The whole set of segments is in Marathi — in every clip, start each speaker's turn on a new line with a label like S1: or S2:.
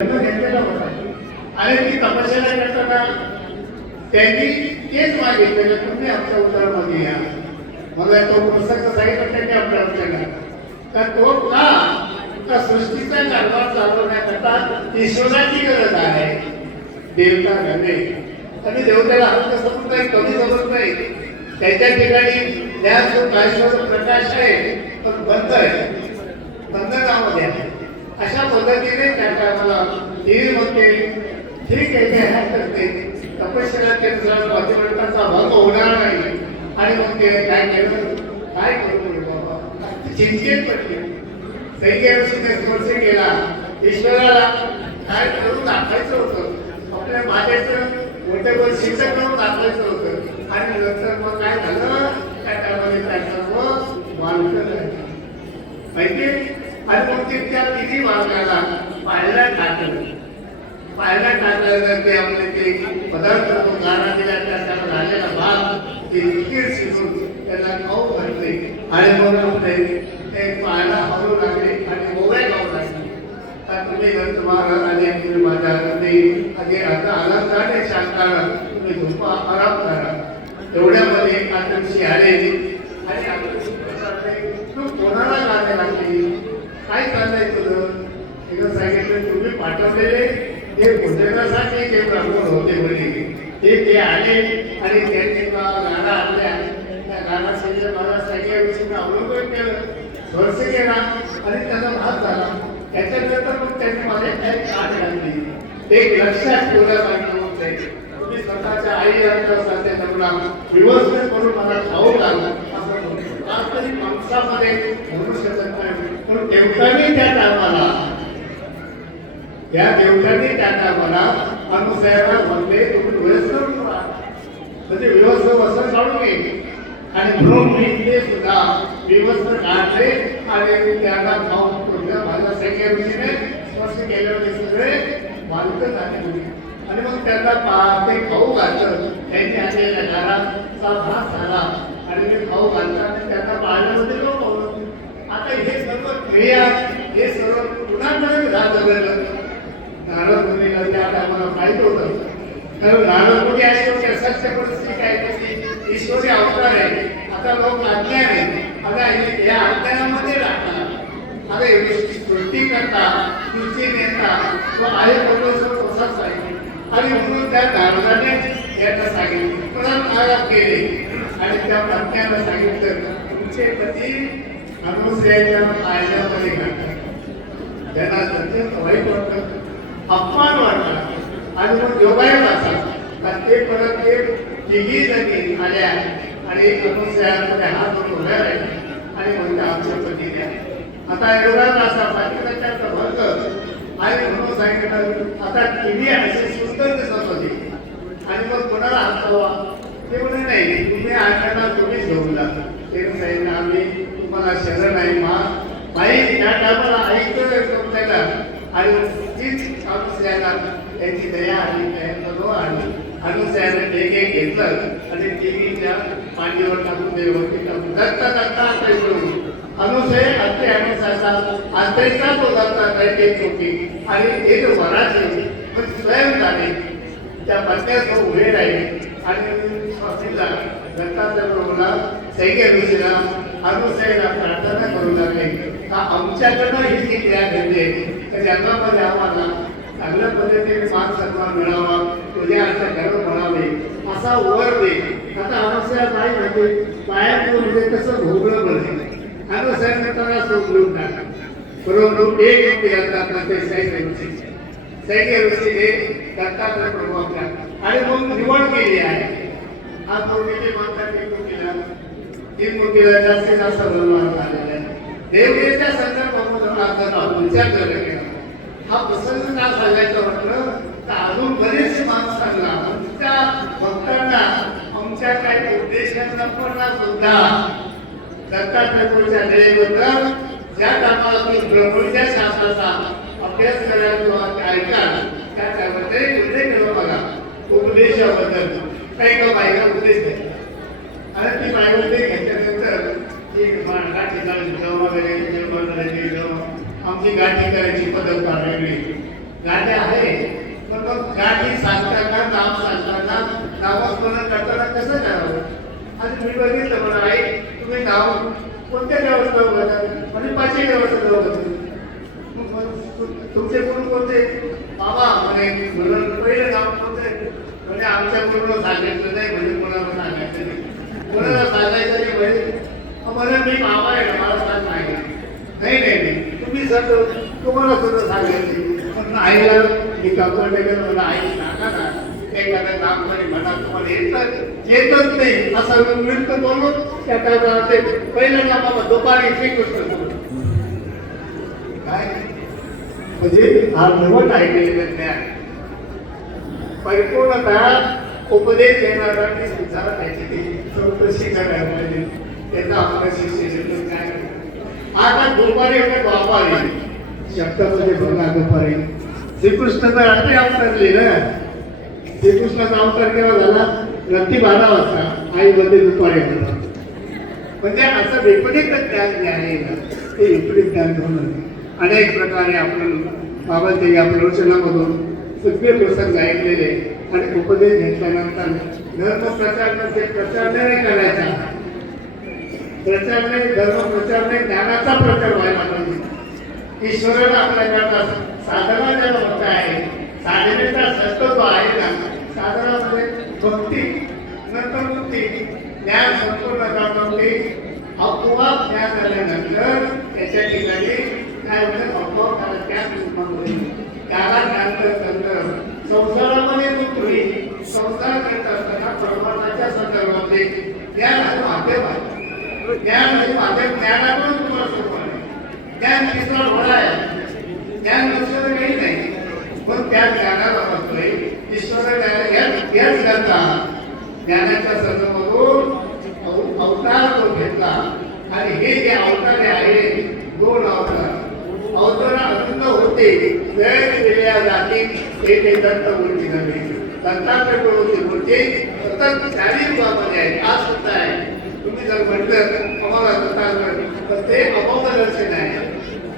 S1: आणि ती तपश्चर्या करताना त्यांनी तेच मागितलेलं तुम्ही आमच्या उदरामध्ये या मला तो प्रसंग सांगितलं त्यांनी आपल्या आपल्याला तर तो का का सृष्टीचा कारभार चालवण्याकरता ईश्वराची गरज आहे देवता घडणे आणि देवतेला हक्क समजत नाही कमी समजत नाही त्याच्या ठिकाणी ज्ञान जो काळेश्वर प्रकाश आहे पण बंद आहे बंधनामध्ये आहे अशा पद्धतीने त्या टायमाला देवी म्हणते ठीक आहे काय हरकत नाही तपश्चर्या केंद्रात पतिव्रताचा भंग होणार नाही. आणि मग ते काय केलं? काय करतो रे बाबा? चिंतेत पडले. सैन्य ऋषीने स्पर्श केला. ईश्वराला काय करून दाखवायचं होतं? आपल्या माझ्याचं मोठेवर शिक्षक करून दाखवायचं होतं. आणि नंतर मग काय झालं? त्या टायमाला त्या सर्व माणसं झाली. माहिती आणि मग ते त्या तिन्ही मार्गाला पाहायला टाकलं पाहायला टाकल्यानंतर ते आपले ते पदार्थ गाणा दिला त्याचा झालेला भाग ते तिकीट शिजून त्याला खाऊ घातले. आणि मग आपले ते पाहायला हलू लागले आणि मोबाईल खाऊ लागले. तुम्ही महाराज आणि तुम्ही माझ्या ते आधी आता आलात का तुम्ही झोपा आराम करा. एवढ्यामध्ये आतमशी आले आणि आतमशी तू कोणाला गाणे लागली काय चाललंय तुझं? तिनं सांगितलं तुम्ही पाठवलेले ते भोजनासाठी ते ब्राह्मण होते म्हणजे ते ते आले आणि त्यांनी मला गाणं आणल्या त्या गाण्यासाठी मला सगळ्या विषयी अवलंबन केलं स्पर्श केला आणि त्याचा भाग झाला. त्याच्यानंतर मग त्यांनी माझ्या काही काढ घातली. एक लक्षात ठेवलं पाहिजे होते तुम्ही स्वतःच्या आई राष्ट्रासाठी त्यांना व्यवस्थित करून मला खाऊ लागला असं आज तरी माणसामध्ये म्हणू शकत नाही पण देवतांनी त्या टायमाला त्या देवतांनी त्यांना मला अनुसयाला म्हणले तुम्ही व्यवस्थित म्हणजे व्यवस्थित वस्त्र काढून घे. आणि म्हणून ते सुद्धा व्यवस्थित काढले आणि त्यांना खाऊन कोणत्या माझ्या सगळ्या ऋषीने स्पर्श केल्याने सगळे मालिक झाले होते आणि मग त्यांना ते खाऊ घातलं. त्यांनी आलेल्या घराचा भास झाला. आणि ते खाऊ घालताना त्यांना पाळण्यामध्ये लोक होतं आता हे सर्व क्रिया हे सर्व कुणाकडे झालं गेलं नारद मुनीला त्या टायमाला माहीत होतं. कारण नारद मुनी सत्य परिस्थिती काय त्याची ईश्वरी अवतार आहे. आता लोक अज्ञान आहे. आता या अज्ञानामध्ये राहतात. आता एवढी सृष्टी करता तुझी नेता तो आहे परमेश्वर तसाच आहे आणि म्हणून त्या नारदाने यांना सांगितलं. पुन्हा आराम केले आणि त्या प्रज्ञाला सांगितलं तुमचे पती अनुसयाच्या पायऱ्यामध्ये घालतात. त्यांना अत्यंत वाईट वाटलं अपमान वाटला आणि मग योगायोग असा आणि ते परत ते तिघी जणी आल्या आणि अनुसयामध्ये हात उभ्या राहिले आणि म्हणजे आमच्या पती द्या. आता योगायोग असा पाकिस्तानचा वर्ग आणि म्हणून सांगितलं आता तिघी असे सुंदर दिसत होते. आणि मग कोणाला हात हातावा ते म्हणे नाही तुम्ही आठवणा तुम्हीच घेऊन जा. ते सांगितलं आम्ही तुम्हाला शरण आहे मा बाई त्या टायमाला ऐकतोय एकदम त्याला. आणि तीच अनुसयाला त्यांची दया आली त्यांचा नो आली अनुसयाने एक एक घेतलं आणि तिघीच्या मांडीवर टाकून देवती टाकून दत्ता दत्ता आता अनुसय अत्ते अनुसाचा अंतरिचा तो दत्ता काही एक चोटी आणि एक वराची पण स्वयं झाले त्या पत्त्यात उभे राहिले आणि स्वामीला दत्ताच्या प्रभूला सैन्य ऋषीला अनुसयाला प्रार्थना करू लागले का आमच्याकडनं ही जी क्रिया घडली तर जन्मामध्ये आम्हाला चांगल्या पद्धतीने मान सन्मान मिळावा तुझ्या आमच्या घर म्हणावे असा वर दे. आता अनुसया नाही म्हणजे पायात म्हणजे तसं घोगळं बनले अनुसयाने त्याला सोडून टाका परंतु एक एक केला ते सैन्य रुची. सैन्य ऋषीने दत्तात्रय प्रभू आपल्या आणि मग निवड केली आहे. आज मूर्तीचे म्हणतात एक मूर्तीला तीन मूर्तीला जास्तीत जास्त बलवान झालेला आहे देवतेच्या संदर्भामध्ये आपण आपण विचार करत हा प्रसंग का सांगायचं म्हटलं तर अजून बरेचसे माणसांना आमच्या भक्तांना आमच्या काही उद्देशांना पण सुद्धा दत्तात्रयपूरच्या वेळेबद्दल ज्या कामाला तुम्ही ब्रह्मच्या शास्त्राचा अभ्यास करायला किंवा ते त्या त्यामध्ये उल्लेख केला बघा. उपदेशाबद्दल. काही का बायका उपदेश नाही आमची गाठी करायची पद्धत फार वेगळी गाठी आहे पण मग गाठी सांगताना नाव सांगताना नामस्मरण करताना कसं करावं? आज मी बघितलं म्हणा आई तुम्ही नाव कोणत्या देवाचं जाऊ म्हणजे पाचशे देवाचं जाऊ तुमचे कोण कोणते? बाबा म्हणे म्हणून पहिलं नाव कोणते? म्हणजे आमच्या गुरुला सांगितलं नाही म्हणजे कोणाला सांगायचं नाही. कोणाला सांगायचं सांगतो तुम्हाला सुद्धा सांगायची पण आईला मी कंपनी मला आई सांगा ना. म्हणा तुम्हाला येत येतच नाही. असं बोलून त्या काय दुपारी श्रीकृष्ण काय? म्हणजे हा नवट ऐकलेलं ज्ञान. परिपूर्णता उपदेश देणारा की संसार त्याची चौकशी करायला पाहिजे. त्याचा आपला शिष्य काय आता दुपारी एवढे बापारी. शब्दामध्ये बघा दुपारी. श्रीकृष्ण तर रात्री अवतरली ना श्रीकृष्णाचा अवतार केव्हा झाला? रात्री बारा वाजता. आई मध्ये दुपारी होता म्हणजे असं विपरीत ज्ञान जे आहे ना ते विपरीत ज्ञान होणं अनेक प्रकारे आपण बाबांच्या या प्रवचनामधून सगळे प्रसंग ऐकलेले आणि उपदेश घेतल्यानंतर धर्म प्रचार म्हणजे प्रचार नाही करायचा. प्रचार नाही धर्म प्रचार नाही ज्ञानाचा प्रचार व्हायला पाहिजे ईश्वराला आपल्याकडे साधना ज्याला म्हणत आहे साधनेचा सत्व आहे ना. साधनामध्ये भक्ती नंतर मुक्ती ज्ञान संपूर्ण जाणवते अपवाद ज्ञान झाल्यानंतर त्याच्या ठिकाणी काय होतं? अपवाद त्याला ज्ञान निर्माण होईल. त्याला नंतर संसारामध्ये मुक्त होईल संसार करत असताना परमार्थाच्या संदर्भामध्ये ज्ञान हा माध्यम आहे. ज्ञान म्हणजे माध्यम ज्ञानातून तुम्हाला सोपं आहे. ज्ञान तिसरा घोडा आहे. ज्ञान दुसरं काही नाही. पण त्या ज्ञानाला बसतोय ईश्वर ज्ञान याच याच ज्ञानाच्या संदर्भातून अवतार तो घेतला. आणि हे जे अवतार आहे दोन अवतार. अवतार अत्यंत होते. वेगवेगळ्या जाती. हे ते दत्त मूर्ती नव्हे दत्तात्रय होते मूर्ती सतत चारी रूपामध्ये आहे. आज सुद्धा आहे. जर म्हटलं आम्हाला तर ते अमावदर्शन आहे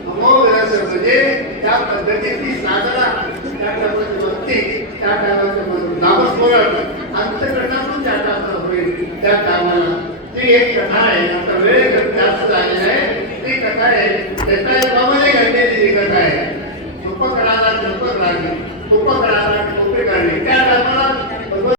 S1: अमावदर्शन म्हणजे त्या पद्धतीची साधना त्या टायमाची भक्ती त्या टायमाचं नामस्मरण अंतकरणातून त्या टायमाला होईल त्या टायमाला. ती एक कथा आहे. आता वेळ जास्त झालेला आहे. ती कथा आहे. त्याचा प्रमाणे घडलेली जी कथा आहे. उपकराला उपक लागली. उपकराला टोपे काढली त्या टायमाला